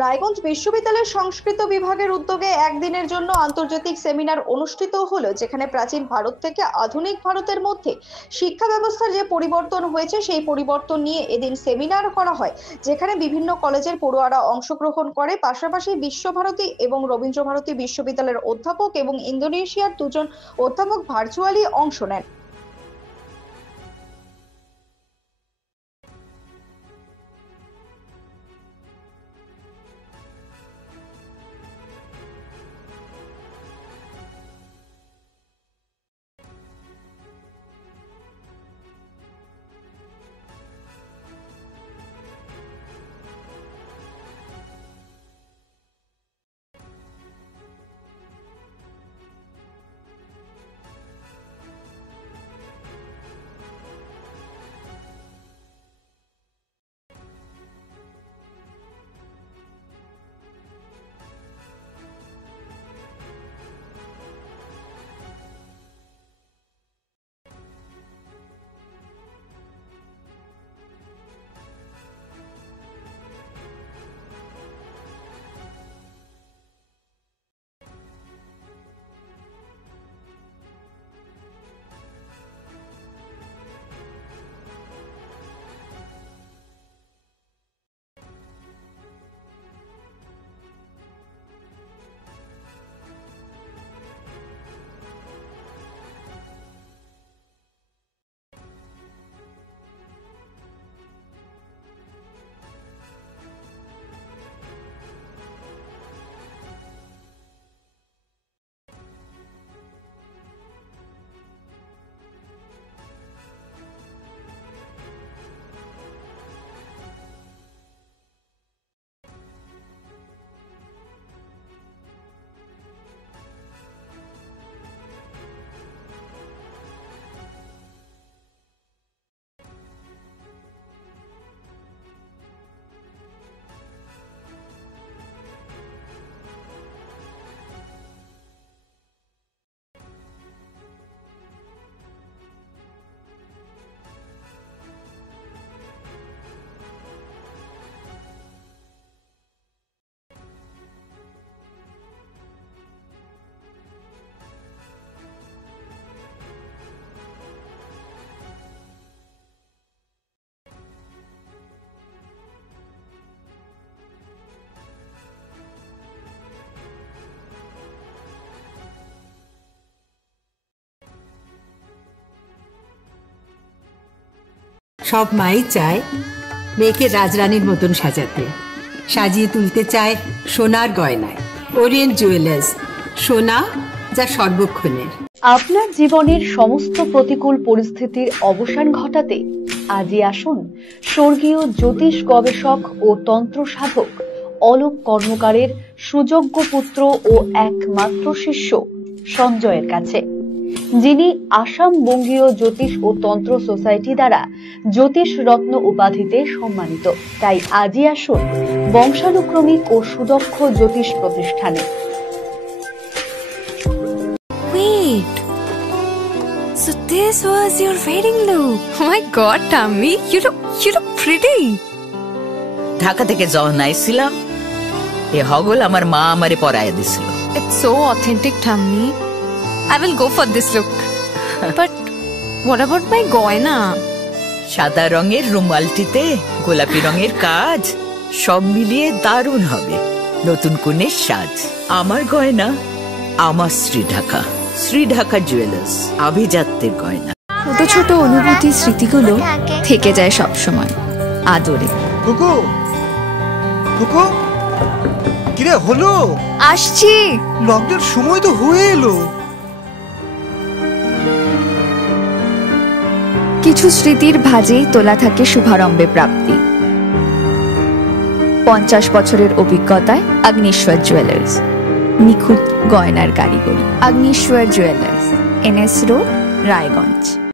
রায়গঞ্জ বিশ্ববিদ্যালয়ের সংস্কৃত বিভাগের উদ্যোগে একদিনের জন্য আন্তর্জাতিক সেমিনার অনুষ্ঠিত হলো, যেখানে প্রাচীন ভারত থেকে আধুনিক ভারতের মধ্যে শিক্ষা ব্যবস্থার যে পরিবর্তন হয়েছে সেই পরিবর্তন নিয়ে এদিন সেমিনার করা হয়, যেখানে বিভিন্ন কলেজের পড়ুয়ারা অংশগ্রহণ করে। পাশাপাশি বিশ্বভারতী এবং রবীন্দ্রভারতী বিশ্ববিদ্যালয়ের অধ্যাপক এবং ইন্দোনেশিয়ার দুজন অধ্যাপক ভার্চুয়ালি অংশ নেন। সব মাই চায় মেয়েকে রাজরানীর মতন সাজাতে, সাজিয়ে তুলতে চায় সোনার গয়নায়। ওরিয়েন্ট জুয়েলার্স, সোনা যা সর্বক্ষণের। আপনার জীবনের সমস্ত প্রতিকূল পরিস্থিতির অবসান ঘটাতে আজই আসুন স্বর্গীয় জ্যোতিষ গবেষক ও তন্ত্র সাধক অলোক কর্মকারের সুযোগ্য পুত্র ও একমাত্র শিষ্য সঞ্জয়ের কাছে, যিনি আসাম বঙ্গীয় জ্যোতিষ ও তন্ত্র সোসাইটি দ্বারা জ্যোতিষ রত্ন উপাধিতে সম্মানিত। তাই আজই আসুন বংশানুক্রমিক ও সুদক্ষ জ্যোতিষ প্রতিষ্ঠানে। Wait, so this was your wedding look? Oh my God, Tammy, you look pretty. Dhaka থেকে যখন আইছিলাম এ হগল আমার মা আমারে পরায় দিছিল। It's so authentic, Tammy. I will go for this look. But what about my goina? সাদা রঙের রুমালটিতে গোলাপি রঙের কাজ, সব মিলিয়ে দারুণ হবে নতুন কনের সাজ। আমার গয়না আমার শ্রী ঢাকা জুয়েলার্স, আভিজাত্যের গয়না। ছোট ছোট অনুভূতি স্মৃতিগুলো থেকে যায় সব সময় আদরে। কুকু কুকু কিরে হলো? আসছি। লকডাউন সময় তো হয়ে এলো। কিছু স্মৃতির ভাজেই তোলা থাকে শুভারম্ভে প্রাপ্তি। 50 বছরের অভিজ্ঞতায় আগ্নেশ্বর জুয়েলার্স, নিখুঁত গয়নার কারিগরি। Agneshwar jewellers, NS road, Raiganj.